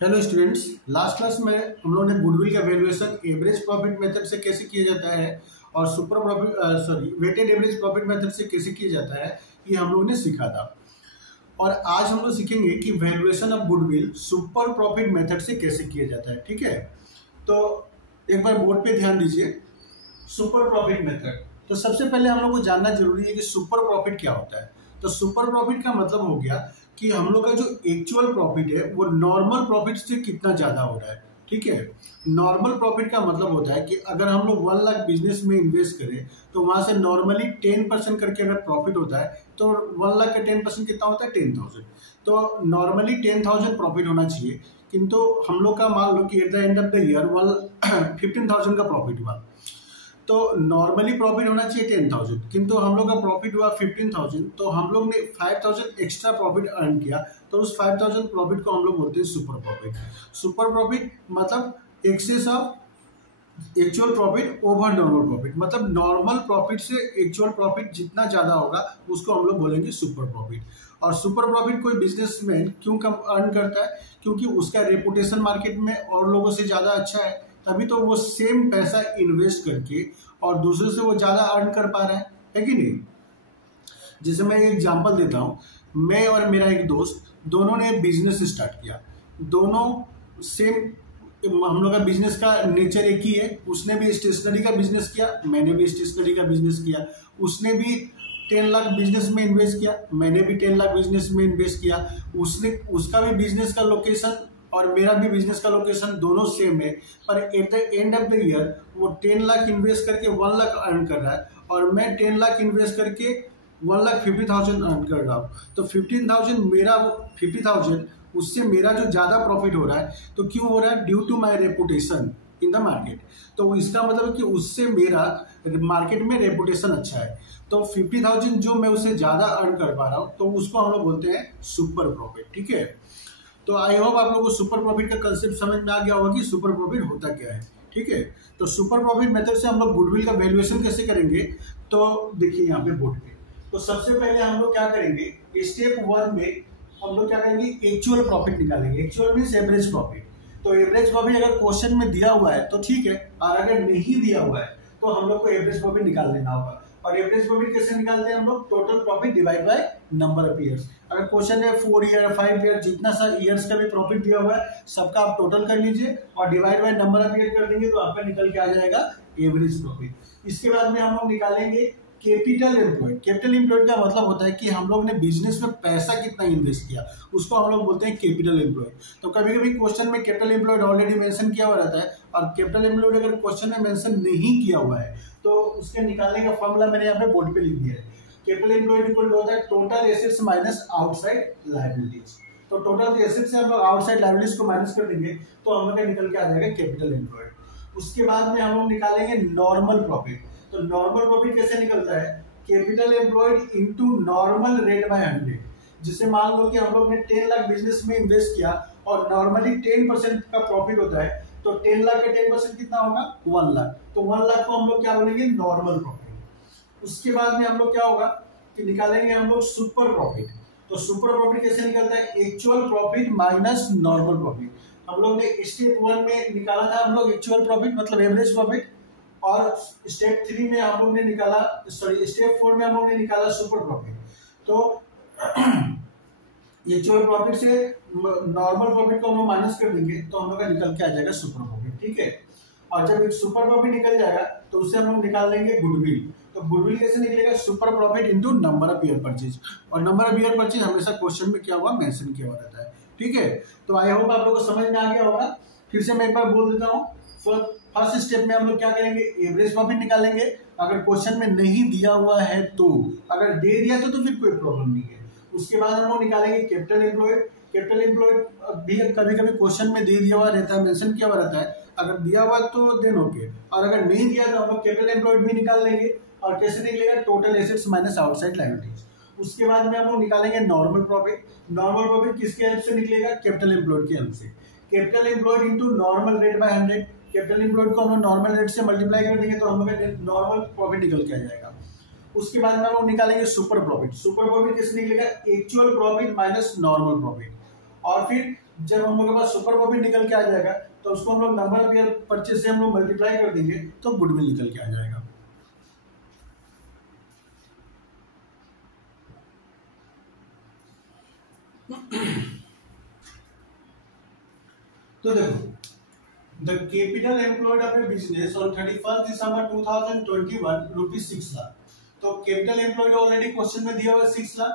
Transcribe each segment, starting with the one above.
Hello students, last class में हम लोगों ने गुडविल का वैल्यूएशन एवरेज प्रॉफिट मेथड से कैसे किया जाता है और super profit weighted average profit method से कैसे किया जाता है, ये हम लोगों ने सीखा था। और आज हम लोग सीखेंगे कि valuation of goodwill super profit method से कैसे किया जाता है। ठीक है, तो एक बार बोर्ड पे ध्यान दीजिए। सुपर प्रॉफिट मेथड, तो सबसे पहले हम लोग को जानना जरूरी है कि सुपर प्रॉफिट क्या होता है। तो सुपर प्रॉफिट का मतलब हो गया कि हम लोग का जो एक्चुअल प्रॉफिट है वो नॉर्मल प्रॉफिट से कितना ज्यादा हो रहा है। ठीक है, नॉर्मल प्रॉफिट का मतलब होता है कि अगर हम लोग 1 लाख बिजनेस में इन्वेस्ट करें तो वहां से नॉर्मली 10% करके अगर प्रॉफिट होता है तो 1 लाख का 10% कितना होता है 10,000। तो नॉर्मली 10,000 प्रॉफिट होना चाहिए, किंतु हम लोग का मान लो कि at the end of the year 15,000 का प्रॉफिट हुआ, तो नॉर्मली प्रॉफिट होना चाहिए 10,000, किंतु हम लोग का प्रॉफिट हुआ 15,000, तो हम लोग ने 5,000 एक्स्ट्रा प्रॉफिट अर्न किया, तो उस 5,000 प्रॉफिट को हम लोग बोलते हैं सुपर प्रॉफिट। सुपर प्रॉफिट मतलब excess of actual profit over normal profit, मतलब नॉर्मल प्रॉफिट से एक्चुअल प्रॉफिट जितना ज्यादा होगा उसको हम लोग बोलेंगे सुपर प्रॉफिट। और सुपर प्रॉफिट कोई बिजनेसमैन क्यों कम अर्न करता है? क्योंकि उसका रेपुटेशन मार्केट में और लोगों से ज्यादा अच्छा है, तभी तो वो सेम पैसा इन्वेस्ट करके और दूसरे से वो ज्यादा अर्न कर पा रहा है कि नहीं। जैसे मैं एक एग्जांपल देता हूँ, मैं और मेरा एक दोस्त दोनों ने बिजनेस स्टार्ट किया, दोनों सेम, हम लोग का बिजनेस का नेचर एक ही है। उसने भी स्टेशनरी का बिजनेस किया, मैंने भी स्टेशनरी का बिजनेस किया। उसने भी 10 लाख बिजनेस में इन्वेस्ट किया, मैंने भी 10 लाख बिजनेस में इन्वेस्ट किया। उसका भी बिजनेस का लोकेशन और मेरा भी बिजनेस का लोकेशन दोनों सेम है, पर at the end of the year वो 10 लाख इन्वेस्ट करके 1 लाख अर्न कर रहा है और मैं 10 लाख इन्वेस्ट करके 1,50,000 अर्न कर रहा हूँ। तो 15,000 मेरा 50,000 उससे मेरा जो ज्यादा प्रॉफिट हो रहा है, तो क्यों हो रहा है? Due to my reputation in the market. तो इसका मतलब कि उससे मेरा मार्केट में रेपुटेशन अच्छा है, तो 50,000 जो मैं उससे ज्यादा अर्न कर पा रहा हूँ, तो उसको हम लोग बोलते हैं सुपर प्रॉफिट। ठीक है, तो आई होप आप लोगों को सुपर प्रॉफिट का कंसेप्ट समझ में आ गया होगा कि सुपर प्रॉफिट होता क्या है। ठीक है, तो सुपर प्रॉफिट मेथड से हम लोग गुडविल का वैल्यूएशन कैसे करेंगे, तो देखिए यहाँ पे बोर्ड पे। तो सबसे पहले हम लोग क्या करेंगे, स्टेप 1 में हम लोग क्या करेंगे, एक्चुअल प्रॉफिट निकालेंगे। Actual means average profit. तो एवरेज प्रॉफिट अगर क्वेश्चन में दिया हुआ है तो ठीक है, और अगर नहीं दिया हुआ है तो हम लोग को एवरेज प्रॉफिट निकाल लेना होगा। और एवरेज प्रॉफिट कैसे निकालते हैं हम लोग? Total profit divide by number of years. अगर क्वेश्चन है 4 ईयर 5 ईयर जितना सा ईयर्स का भी प्रॉफिट दिया हुआ है सबका आप टोटल कर लीजिए और divide by number of year कर देंगे, तो आपका निकल के आ जाएगा एवरेज प्रॉफिट। इसके बाद में हम लोग निकालेंगे कैपिटल एम्प्लॉयड। कैपिटल एम्प्लॉयड का मतलब होता है कि हम लोग ने बिजनेस में पैसा कितना इन्वेस्ट किया, उसको हम लोग बोलते हैं कैपिटल एम्प्लॉयड। तो कभी कभी क्वेश्चन में कैपिटल एम्प्लॉयड ऑलरेडी मेंशन किया हुआ रहता है, और कैपिटल एम्प्लॉयड अगर क्वेश्चन में मेंशन नहीं किया हुआ है तो उसके निकालने का फॉर्मूला मैंने यहाँ पे बोर्ड पे लिख दिया है। कैपिटल एम्प्लॉयड इक्वल टू होता है total assets minus outside liabilities. तो टोटल एसेट्स से हम लोग आउटसाइड लायबिलिटीज को माइनस कर देंगे तो हम लोग का निकल के आ जाएगा कैपिटल एम्प्लॉयड। उसके बाद में हम लोग निकालेंगे नॉर्मल प्रॉफिट। तो नॉर्मल प्रॉफिट कैसे निकलता है? Capital employed into normal rate by 100। जिसे मान लो कि हम लोग ने 10 लाख बिजनेस में इन्वेस्ट किया और नॉर्मली 10% का प्रॉफिट होता है, तो 10 लाख के 10% कितना होगा? 1 लाख। तो 1 लाख को हम लोग क्या बोलेंगे? Normal profit. उसके बाद में हम लोग क्या होगा कि निकालेंगे हम लोग सुपर प्रॉफिट। तो सुपर प्रॉफिट कैसे निकलता है? Actual profit minus normal profit. हम लोग ने स्टेप 1 में निकाला था हम लोग एक्चुअल प्रॉफिट मतलब एवरेज प्रॉफिट, और स्टेप 3 में हम लोग ने निकाला, सॉरी स्टेप 4 में हम लोग ने निकाला सुपर प्रॉफिट। तो एक्चुअल प्रॉफिट से नॉर्मल प्रॉफिट को हम लोग माइनस कर देंगे तो हम लोग का निकल के आ जाएगा सुपर प्रॉफिट। ठीक है, और जब एक सुपर प्रॉफिट निकल जाएगा तो उससे हम लोग निकाल लेंगे गुडविल। तो गुडविल कैसे निकलेगा? Super profit into number of year purchase, और नंबर ऑफ ईयर परचेज हमेशा क्वेश्चन में क्या हुआ? मेंशन किया हुआ रहता है। ठीक है, तो आई होप आप लोगों को समझ में आ गया होगा। फिर से मैं एक बार बोल देता हूँ। फर्स्ट स्टेप में हम लोग क्या करेंगे? एवरेज प्रॉफिट निकालेंगे। अगर क्वेश्चन में नहीं दिया हुआ है तो, अगर दे दिया तो फिर कोई प्रॉब्लम नहीं है। उसके बाद हम लोग निकालेंगे कैपिटल एम्प्लॉयड। कैपिटल एम्प्लॉयड भी कभी कभी क्वेश्चन में दे दिया हुआ रहता है, मेंशन किया हुआ रहता है। अगर दिया हुआ तो देन ओके, और अगर नहीं दिया तो हम लोग कैपिटल एम्प्लॉयड भी निकाल लेंगे। और कैसे निकलेगा? Total assets minus outside liabilities. उसके बाद में हम लोग निकालेंगे नॉर्मल प्रॉफिट। नॉर्मल प्रॉफिट किसके हेल्प से निकलेगा? कैपिटल एम्प्लॉयड की हेल्प से। Capital employed into normal rate by 100। Capital employed को हम लोग नॉर्मल रेट से मल्टीप्लाई कर देंगे तो हम लोग नॉर्मल प्रॉफिट निकल के आ जाएगा। उसके बाद में हम लोग निकालेंगे सुपर प्रॉफिट। सुपर प्रॉफिट कैसे निकलेगा? Actual profit minus normal profit. और फिर जब हम लोग के पास सुपर प्रॉफिट निकल के आ जाएगा तो उसको हम लोग नंबर ऑफ ईयर परचेज से हम लोग मल्टीप्लाई कर देंगे तो गुडविल निकल के आ जाएगा। तो देखो, the capital employed of A business on 31 December 2021 rupees 6 lakh. तो कैपिटल एम्प्लॉयड ऑलरेडी क्वेश्चन में दिया हुआ है 6 lakh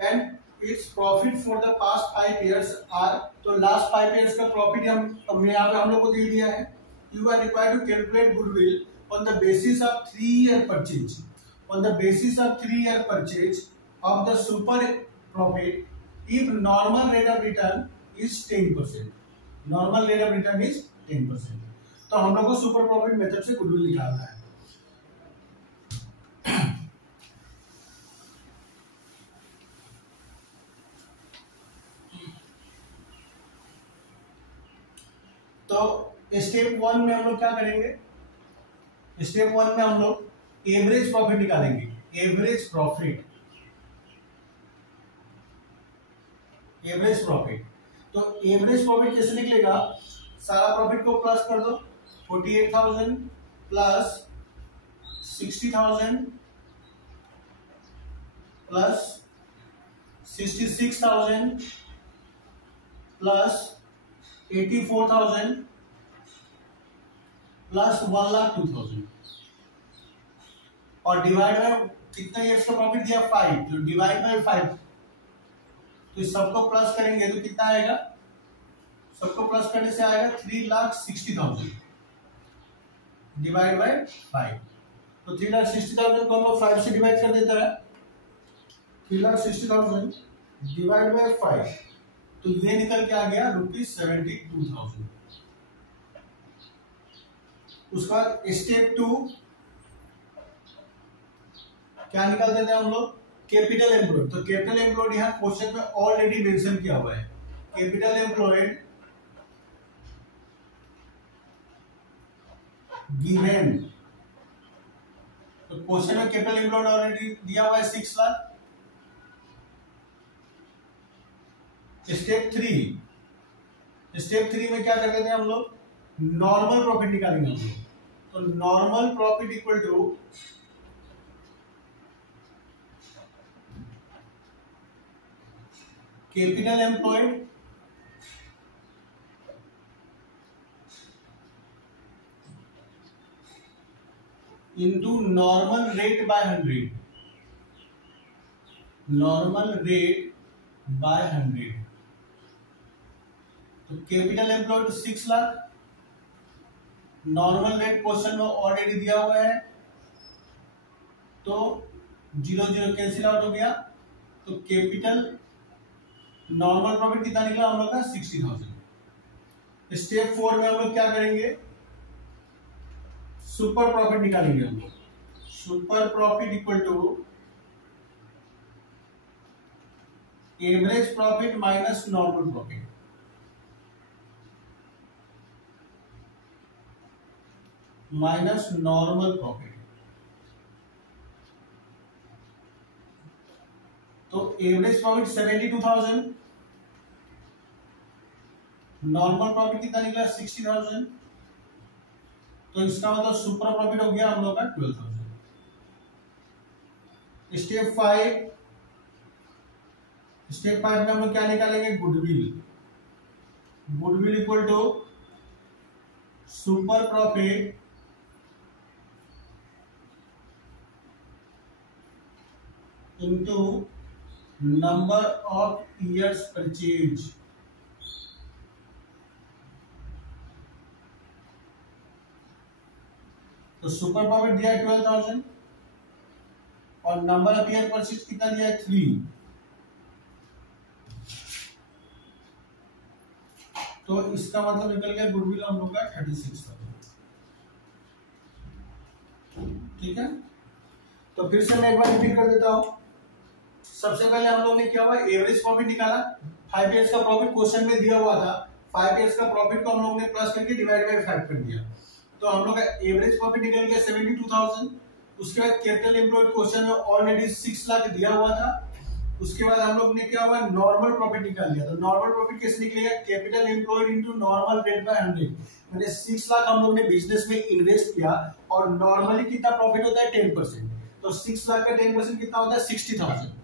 and its profit for the past 5 years are, तो लास्ट 5 इयर्स का प्रॉफिट हम यहाँ पे हम लोग को दे दिया है। You are required to calculate goodwill on the basis of 3 year purchase, on the basis of 3 year purchase of the super profit if normal rate of return is 10%, normal rate of return is 10%। तो हम लोग को super profit method से goodwill निकालना है। तो step 1 में हम लोग क्या करेंगे, स्टेप 1 में हम लोग एवरेज प्रॉफिट निकालेंगे, एवरेज प्रॉफिट, एवरेज प्रॉफिट। तो एवरेज प्रॉफिट कैसे निकलेगा, सारा प्रॉफिट को प्लस कर दो, 48,000 प्लस 60,000 प्लस 66,000 प्लस 84,000 प्लस 1,02,000 और डिवाइड बाय कितना ईयर्स का प्रॉफिट दिया 5, तो डिवाइड बाय 5, तो इस सबको प्लस करेंगे तो कितना आएगा, सबको प्लस करने से आएगा 3,60,000 डिवाइड बाय 5। तो 3,60,000 को हम लोग 5 से डिवाइड कर देता है, 3,60,000 डिवाइड बाय 5, तो ये निकल के आ गया ₹72,000। उसके बाद स्टेप 2 क्या निकाल देते हैं हम लोग, कैपिटल एम्प्लॉयड। तो कैपिटल एम्प्लॉयड यहाँ क्वेश्चन में ऑलरेडी मेंशन किया हुआ है, कैपिटल एम्प्लॉयड गिवन। तो क्वेश्चन में कैपिटल एम्प्लॉयड ऑलरेडी दिया हुआ है 6 लाख। स्टेप 3, स्टेप 3 में क्या कर देते हैं हम लोग, नॉर्मल प्रॉफिट निकालेंगे हम लोग। तो normal profit equal to capital employed into normal rate by 100, normal rate by 100। तो capital employed 6 lakh, normal rate question में ऑलरेडी दिया हुआ है, तो 0 कैंसिल आउट हो गया। तो कैपिटल नॉर्मल प्रॉफिट कितना निकला हम लोग का 60,000। स्टेप 4 में हम लोग क्या करेंगे, सुपर प्रॉफिट निकालेंगे हम लोग। Super profit equal to average profit minus normal profit, minus normal profit. तो एवरेज प्रॉफिट 72,000, नॉर्मल प्रॉफिट कितना निकला 60,000, तो इसका मतलब सुपर प्रॉफिट हो गया हम लोग का 12,000। स्टेप 5, स्टेप 5 में हम लोग क्या निकालेंगे, goodwill. Goodwill equal to super profit into number of years purchase. तो सुपर प्रॉफिट दिया है 12,000 और नंबर ऑफ ईयर परचेज कितना दिया है 3। तो इसका मतलब निकल गया गुडविल हम लोग का 36,000। ठीक है, तो फिर से मैं एक बार रिपीट कर देता हूं। सबसे पहले हम लोग ने क्या हुआ, एवरेज प्रॉफिट निकाला, 5 इयर्स का प्रॉफिट क्वेश्चन में दिया हुआ था, 5 इयर्स का प्रॉफिट को हम लोग ने प्लस करके डिवाइड बाय 5 कर दिया। तो हम लोग का एवरेज प्रॉफिट निकल गया 72,000। उसके बाद कैपिटल एम्प्लॉयड क्वेश्चन में ऑलरेडी 6 लाख दिया हुआ था, उसके बाद हम लोग ने क्या हुआ, नॉर्मल प्रॉफिट निकाल लिया। तो नॉर्मल प्रॉफिट कैसे निकलेगा, capital employed into normal rate by 100। मैंने 6 लाख हम लोग ने बिजनेस में इन्वेस्ट किया और नॉर्मली कितना प्रॉफिट होता है 10%। तो 6 लाख का 10% कितना होता है 60,000।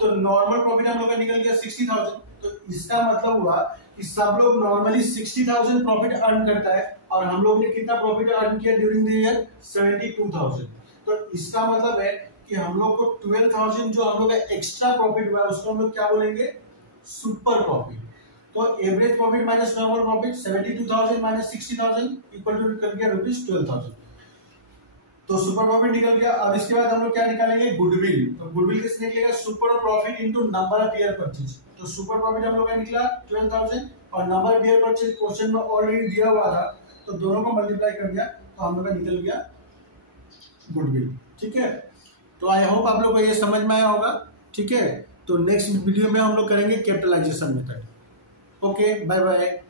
तो नॉर्मल प्रॉफिट हम लोग का निकल गया 60,000। तो इसका मतलब हुआ कि सब लोग नॉर्मली 60,000 प्रॉफिट अर्न करता है और हम लोग ने कितना प्रॉफिट अर्न किया ड्यूरिंग द ईयर 72,000। तो इसका मतलब है कि हम लोग को 12,000 जो हम लोग का एक्स्ट्रा प्रॉफिट हुआ है उसको हम लोग क्या बोलेंगे, सुपर प्रॉफिट। तो average profit minus normal profit 72,000 minus 60,000 equal to निकल गया ₹12,000। तो सुपर प्रॉफिट निकल गया। अब इसके बाद हम लोग क्या निकालेंगे, गुडविल। तो गुडविल किससे निकलेगा, super profit into number of year purchase. तो सुपर प्रॉफिट हम लोग का निकला 12,000 और number of year purchase question में ऑलरेडी दिया हुआ था, तो दोनों को मल्टीप्लाई कर दिया तो हम लोग का निकल गया गुडविल। ठीक है, तो आई होप आप लोग को ये समझ में आया होगा। ठीक है, तो नेक्स्ट वीडियो में हम लोग करेंगे capitalisation method. Okay, bye bye.